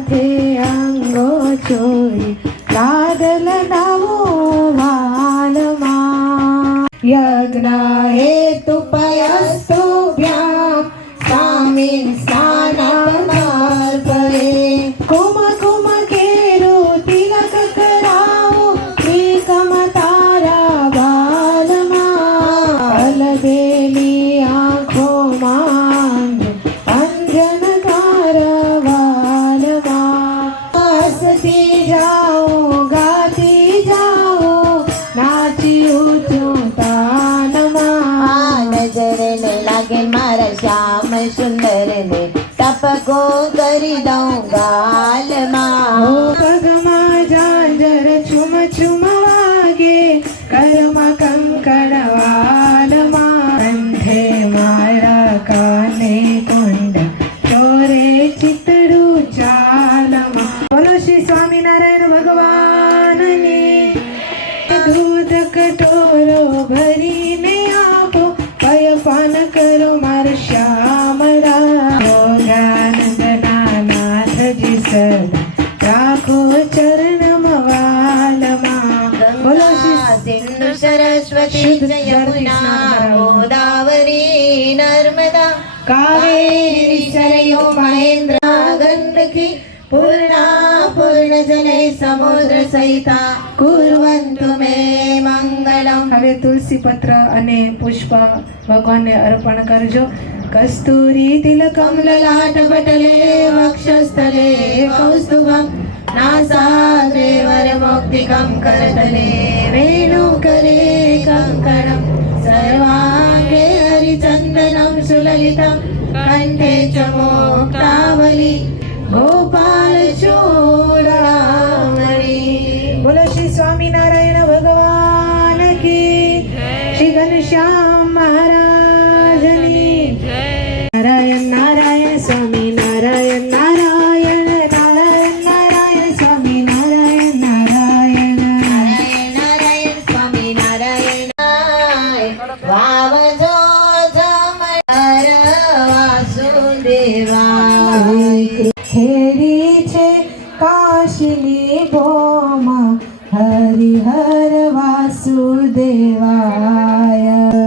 माथे अंगो चोरी लादल नवो वालमा यज्ञ हेतुपयस्तुभ्यां स्वामिन् स्नानमर्पये कुमकुम केरु तिलक कराओ एकम तारा बालमा अलबेली आँखों मांग अंजन कारवालमा हंसती जाओ गाती जाओ नाची ऊँचों तानमा नजर ने लागे मारा श्याम सुंदर ने टपको करी दऊं गालमा पगमा झांझर छुम छुम वागे कर्मा कंकण वालमा कंठे मारा काने कुंड ચોરે ચિતડું ચાલમાં બોલો શ્રી સ્વામિનારાયણ ભગવાનની દૂધ કટોરો ભરીને આપો પયપાન કરો મારા શ્યામળા યોગાનંદના નાથજી સદા રાખો ચરણમાં વાલમાં બોલો સિંધુ સરસ્વતી યમુના ગોદાવરી નર્મદા કાવેરી સરયો મહેન્દ્ર ગંડકી પૂર્ણા પૂર્ણ જલે સમુદ્ર સહિતા કુર્વન્તુ મે મંગલમ. હવે તુલસી પત્ર અને પુષ્પ ભગવાનને અર્પણ કરજો. કસ્તુરી તિલકમ લલાટ પટલે વક્ષસ્થલે કૌસ્તુભમ નાસાગ્રે વરમૌક્તિકમ કરતલે વેણુકરે કંકણમ સર્વાંગે હરિચંદનમ સુલલિતમ કંઠે ચ મોક્તાવલી ગોપાલ ચૂડામણી. બોલો શ્રી સ્વામિનારાયણ ભગવાન કી શ્રી ઘનશ્યામ મહારાજની નારાયણ નારાયણ સ્વામી નારાયણ નારાયણ નારાયણ નારાયણ સ્વામી નારાયણ નારાયણ નારાયણ નારાયણ સ્વામી નારાયણ વાવજો જમણર વાસુદેવા. ખેડી છે કાશીની ભોમાં હરિહર વાસુદેવાય.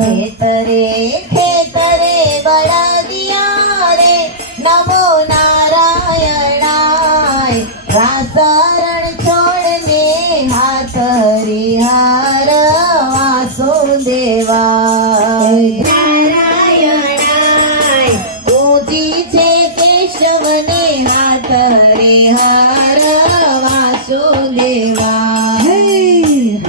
ખેતરે ખેતરે બળદિયા રે નમો નારાયણાય. રાસરણ છોડને હાથ હરિહર વાસુદેવાય. નારાયણાય ઊંચી છે કેશવને હાથ હરિહર વાસુદેવાય.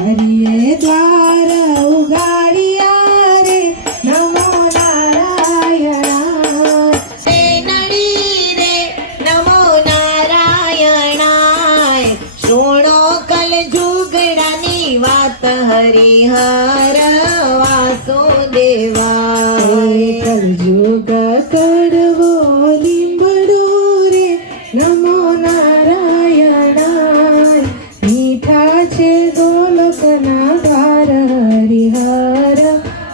હરિએ દ્વાર ઉગાડિયા રે નમો નારાયણ. નડી રે નમો નારાયણાય. સુણો કલ જુગડાની વાત હરિહર વાસુદેવાય. કલયુગ કડવો લીંબડો રે નમો નારાયણાય. મીઠા છે ગોલકના દ્વાર હરિહર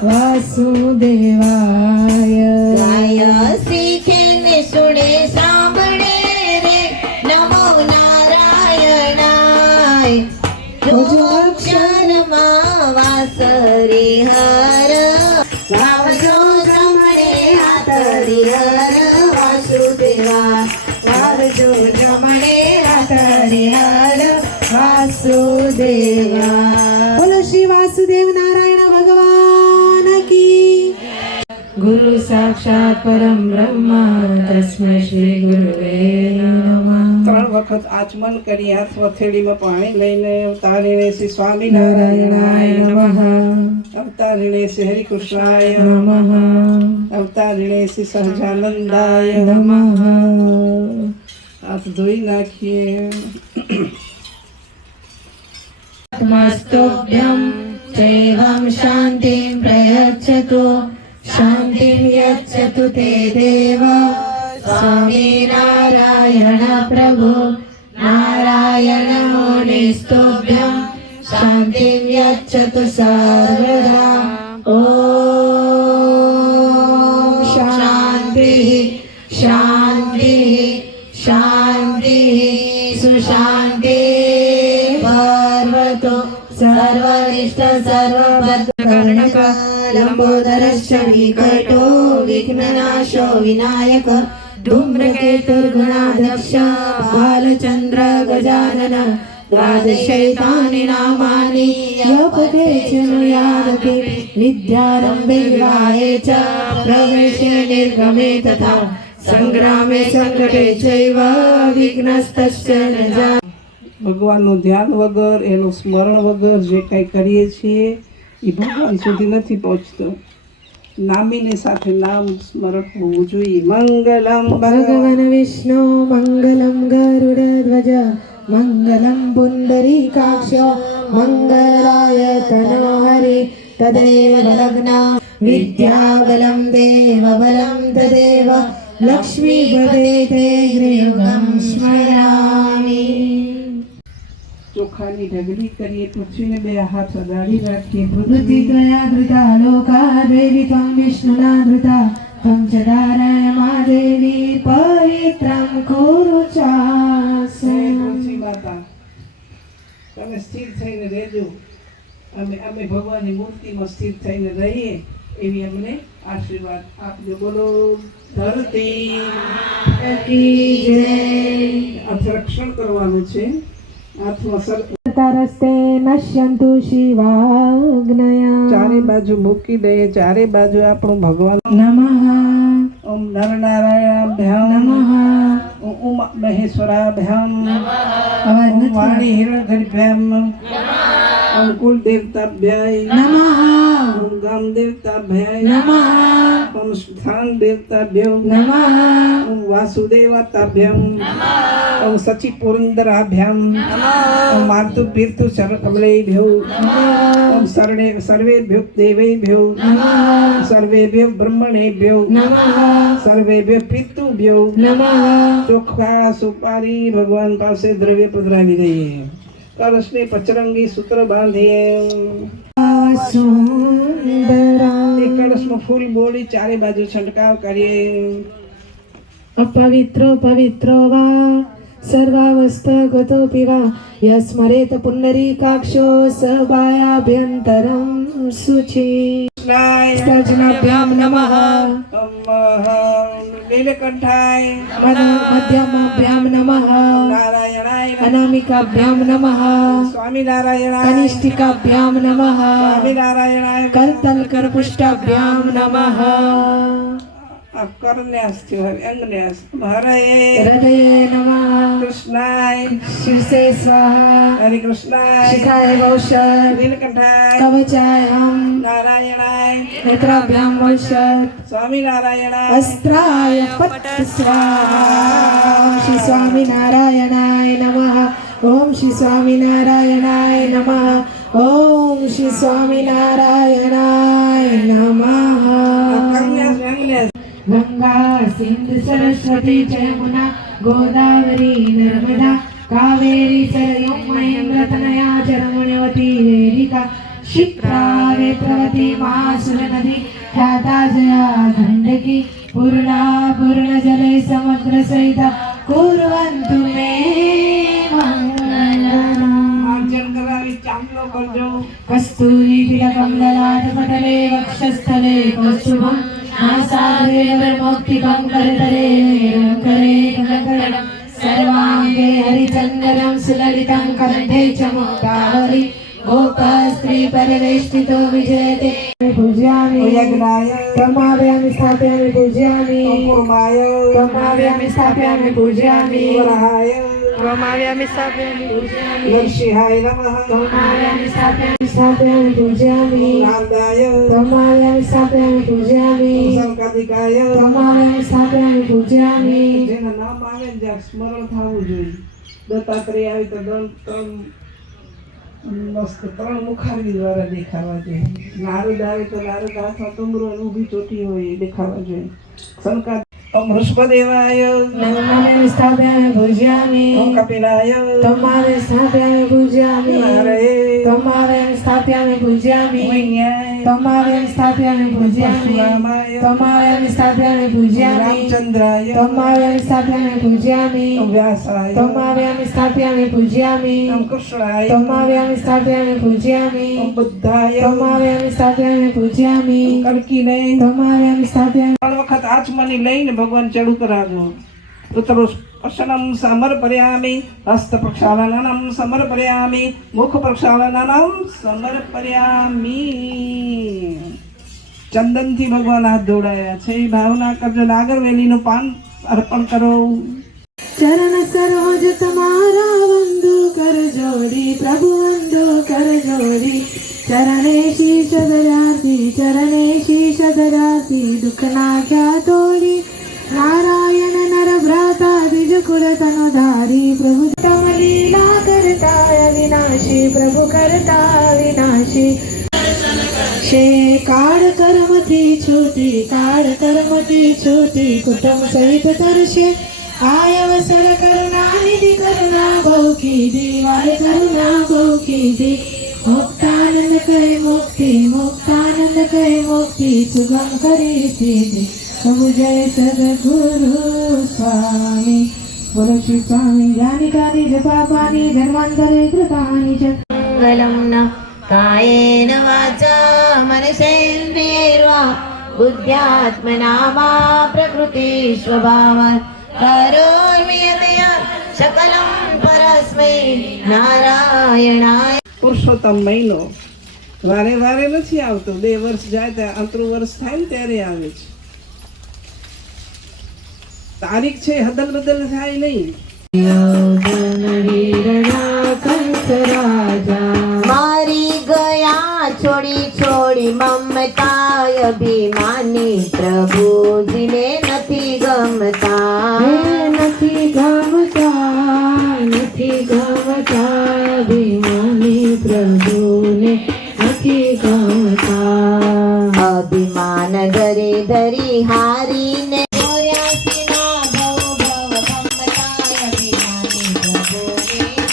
વાસુદેવાય. ગાય શીખે ને સુણે સાંભળે રે નમો નારાયણાય. જો અક્ષરમાં વાસ હરિહર વાવજો જમણે હાથ હરિહર વાસુદેવા. વાવજો જમણે હાથ હરિહર વાસુદેવા. બોલો શ્રી વાસુદેવ નારાયણ ભગવાન કી. ગુરુ સાક્ષાત પરમ બ્રહ્મ તસ્મૈ શ્રી ગુરુવે નમઃ. 3 વખત આચમન કરી હાથ હથેળીમાં પાણી લઈને અવતારીણે શ્રી સ્વામિનારાયણાય નમઃ. અવતારીણે શ્રી હરિકૃષ્ણાય નમઃ. અવતારીણે શ્રી સહજાનંદાય નમઃ. હાથ ધોઈ નાખીએ. મસ્તોભ્યમ ચૈવં શાંતિં પ્રયચ્છતુ શાંતિં યચ્છતુ તે દેવ સ્વામિનારાયણ પ્રભુ નારાયણ મુનિસ્તુભ્યં શાંતિં યચ્છતુ સર્વદા. ઓમ શાંતિ શાંતિ શાંતિ. बुद्धिः सुशान्तिः पर्वतो सर्वरिष्ठ सर्वभद्रकर्णक लम्बोदरश्च विकटो विघ्ननाशो विनायक धूम्रकेतुर्गणाध्यक्ष बालचन्द्र गजानन द्वादशैतानि नामानि यपते च नुयादते विद्यारम्भे विवाहे च प्रवेशे निर्गमे तथा संग्रामे संकटे चैव विघ्नस्तस्य न जायते. ભગવાનનું ધ્યાન વગર એનું સ્મરણ વગર જે કંઈ કરીએ છીએ એ ભગવાન સુધી નથી પહોંચતો. નામીની સાથે નામ સ્મરણ હોવું જોઈએ. મંગલમ ભગવાન વિષ્ણુ મંગલમ ગરુડધ્વજ મંગલમ પુંડરીકાક્ષ મંગલાય તનો હરિ તદેવ લગ્ન વિદ્યાબલમ દેવબલમ તદેવ લક્ષ્મીપદે તે ગૃહમ સ્મરામિ. ચોખાની ઢગલી કરીએ, પૃથ્વીને બે હાથ અડાડી રાખીએ. ધૃતિ ત્રયા ધૃતા લોકા દેવી ત્વં વિષ્ણુના ધૃતા ત્વં ચ ધારય મા દેવી પવિત્રં કુરુ ચાસે. તુલસી માતા, તમે સ્થિર થઈને રહેજો. અમે ભગવાનની મૂર્તિમાં સ્થિર થઈને રહીએ એવી અમને આશીર્વાદ આપજો. બોલો ધરતી કી જય. અર્થ રક્ષણ કરવાનું છે. હાથમાં તરસ્તે નશ્યંતુ શિવાગ્નયા. ચારે બાજુ મૂકી દઈએ. ચારે બાજુ આપણું ભગવાન. નમઃ ઓમ નરનારાયણાભ્યામ નમઃ. ઓમ ઉમા મહેશ્વરાભ્યામ અવાજ ઓમ નથી વાણી હિરણ્યગર્ભાભ્યામ ઓમ કુલ દેવતાભ્યાય નમઃ ઓમ ગામ દેવતાભ્યાય નમઃ ઓમ સ્થાન દેવતાભ્યો નમઃ ઓમ વાસુદેવતાભ્યામ ઓમ સચી પુરંદરાભ્યામ ઓમ માર્તુ પીર્તુ કમલેભ્યો ઓમ સર્વેભ્યો દેવેભ્યો સર્વેભ્યો બ્રહ્મણેભ્યો સર્વેભ્યો પિતૃભ્યો ચોખ્ખા સુપારી ભગવાન પાસે દ્રવ્ય પધરાવી દઈએ. કળશને પચરંગી સૂત્ર બાંધીએ. એ કળશમાં ફૂલ બોળી ચારે બાજુ છંટકાવ કરીએ. અપવિત્રો પવિત્રો વા સર્વાવસ્થગતોપી વા યસ્મરેત પુંડરીકાક્ષો સબાયાભ્યંતરં શુચિ. સર્જનાભ્યામ નમઃ નીલકંઠાય મધ્યમાભ્યામ નમઃ નારાયણાય અનામિકાભ્યામ નમઃ સ્વામિનારાયણાય કનિષ્ઠિકાભ્યામ નમઃ સ્વામિનારાયણાય કરતલકરપુષ્ટાભ્યામ નમઃ. કરન્યાસ્તિ અંગન્યાસ હરે હૃદયે નમઃ કૃષ્ણાય શિરસે સ્વાહા હરે કૃષ્ણાય શિખાય વૌષધ નીલકંઠાય કવચાયહમ નારાયણાય નેત્રાભ્યામ વૌષધ સ્વામિનારાયણાય અસ્ત્રાય પટ્ટ સ્વાહા. શ્રી સ્વામિનારાયણાય નમઃ. ઓમ શ્રી સ્વામિનારાયણાય નમઃ. ઓમ શ્રી સ્વામિનારાયણાય નમઃ. કરન્યાસ અંગન્યાસ ગંગા સિંધુ સરસ્વતી જયમુના ગોદાવરી નર્મદા કાવેરી સરયુ મહેન્દ્રતનયા જરમણ્યવતી વેરિકા क्षिप्रा वेत्रवती मासुर नदी ख्याता जया गंडकी पूर्णा पूर्ण जले समुद्र सहित कुर्वन्तु मे मंगलम्। अर्चन करावी चांदलो करजो कस्तूरी तिलकं ललाटपटले वक्षस्थले कौस्तुभं नासाग्रे वरमौक्तिकं करतले करे कङ्कणं सर्वाङ्गे हरिचन्दनं सुललितं कंठे च मुक्तावली गोपस्त्री परिवेष्टितो विजयते पूजयामि यज्ञाय तमाव्यामि स्थापयामि पूजयामि कुर्माय तमाव्यामि स्थापयामि पूजयामि वराहाय तमाव्यामि स्थापयामि पूजयामि नरसिंहाय नमः तमाव्यामि स्थापयामि पूजयामि नारदाय तमाव्यामि स्थापयामि पूजयामि संकादिकाय तमाव्यामि स्थापयामि पूजयामि। જેના નામ આવે જ્યાં સ્મરણ થવું જોઈએ. દત્તાત્રેય આવી તો મસ્ત ત્રણ મુખારવી દ્વારા દેખાવા જોઈએ. નારદ આવે તો નારદ હાથમાં તુમરો અને ઊભી ચોટી હોય એ દેખાવા જોઈએ. સંકાદ ઓમ ઋષભદેવાય तमाव्यामि स्थापयामि पूजयामि ઓમ કપિલાય तमाव्यामि स्थापयामि पूजयामि હરે तमाव्यामि स्थापयामि पूजयामि વૈન્યાય तमाव्यं स्थापयामि पूजयामि परशुरामाय तमाव्यं स्थापयामि पूजयामि रामचंद्राय तमाव्यं स्थापयामि पूजयामि व्यासाय तमाव्यं स्थापयामि पूजयामि कृष्णाय तमाव्यं स्थापयामि पूजयामि बुद्धाय तमाव्यं स्थापयामि पूजयामि कल्कीने तमाव्यं स्थापयामि 3 વખત આચમની લઈને ભગવાન ચડું કરાજો ઉત્તરો સ્પર્શનમ સમર્પયામિ હસ્ત પ્રક્ષાલનમ સમર્પયામિ મુખ પ્રક્ષાલનમ સમર્પયામિ ચંદનથી ભગવાન હાથ ધોડાયા છે એ ભાવના કરજો નાગરવેલીનું પાન અર્પણ કરો चरण सरोज तुम्हारा वंदु कर जोड़ी प्रभु वंदु कर जोड़ी चरणे शीश धराती दुख ना क्या तोड़ी नारायण नर भ्राता द्विज कुल तनुधारी प्रभु तम लीला करता अविनाशी प्रभु करता अविनाशी शे काळ कर्मथी छूटी कुटुंब सहित तरशे आयवसर करुणा निधि करुणा बहु की दीवार करुणा बहु की दी मुक्तानंद कहे मुक्ति सुगम करे सीधी प्रभु जय सद्गुरु स्वामी बोलो श्री स्वामी ज्ञानी कानि जपापानि धर्मान्तरे कृतानि च मंगलम न कायेन वाचा मनसेन्द्रियैर्वा बुद्ध्यात्मना वा प्रकृति स्वभावात् करोमि यतया सकलं परस्मै नारायणाय પુરુષોત્તમ મહિનો વારે વારે નથી આવતો 2 વર્ષ જાય ત્યાં અંતરું વર્ષ થાય ને ત્યારે આવે છે તારીખ છે હદલ બદલ થાય નહીં मारी गया छोड़ी ममता अभिमानी प्रभु जी ने नथी गमता अभिमानी प्रभु ने નથી ગમતા अभिमान धरी धरी हारी ने गोयासी ना भव भव ममता अभिमानी प्रभु ने नथी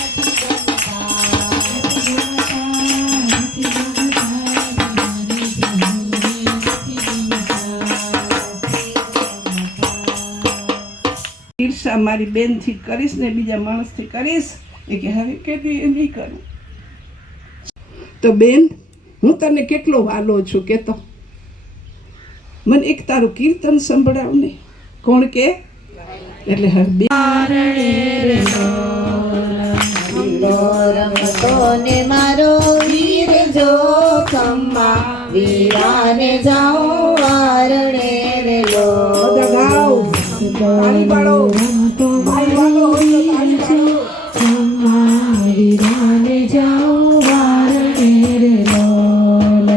ઈર્ષા મારી બેનથી કરીશ ને બીજા માણસથી કરીશ એ કે હવે કેદી એ નહીં કરું તો બેન હું તને કેટલો વાલો છું કેતો મને એક તારું કીર્તન સંભળાવ ને કોણ કે એટલે હર બે રમતો ને મારો વીર જો ખમ્મા વીરાને જાઓ વારણે રે લો બધા ગાઓ તાળી પાડો ભાઈ વાલો હોય તો તાળી પાડો વીરાને જાઓ વારણે રે લોલ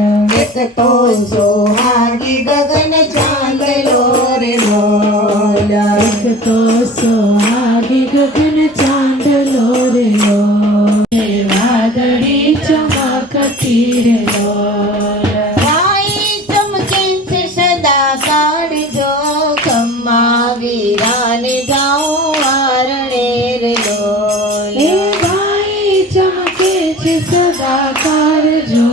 એક તો સોહાગી ગગન ચાંદલો રે લોલ એક તો સોહાગી ગગન ચાંદલો રે લોલ વાદળી ચમકતી રે લોલ ભાઈ ચમકે છે સદા કાઢજો ખમ્મા વીરાને જાઓ વારણે રે લોલ એ ભાઈ ચમકે છે સદાકાર જો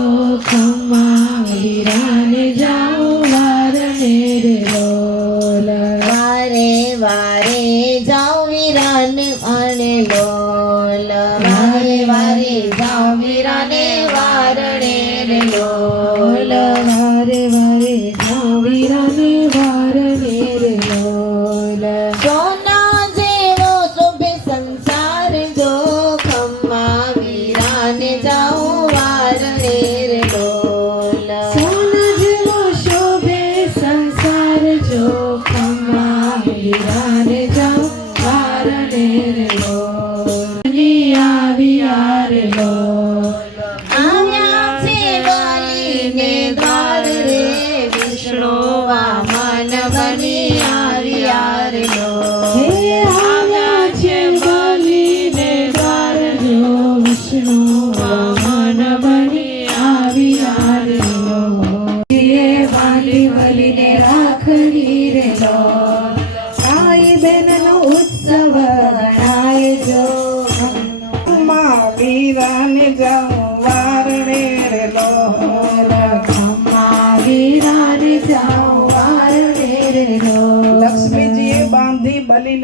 ખમ્મા વીરાને જાઓ વારણે રે લોલ વારે વારે જાઓ વીરાન અને લોલ વારે વારે જાઓ વીરાને વારણે રે લોલ વારે વારે જાઓ વીરાને વારણે રે લોલ સોના જેવો શોભે સંસાર જો ખમ્મા વીરાને જાઓ વારણે રે લોલ સોના જેવો શોભે સંસાર જો ખમ્મા વીરાને જાઓ વારણે રે લોલ આવ્યા રે લોલ આવ્યા છે બલીને દ્વાર રે વિષ્ણુ વામન બની આવ્યા રે લોલ હે આવ્યા છે બલીને દ્વાર જો વિષ્ણુ વામન બની આવ્યા રે લોલ એ વાલી વલીને રાખડી રે લોલ ભાઈ બહેનનો ઉત્સવ ગણાય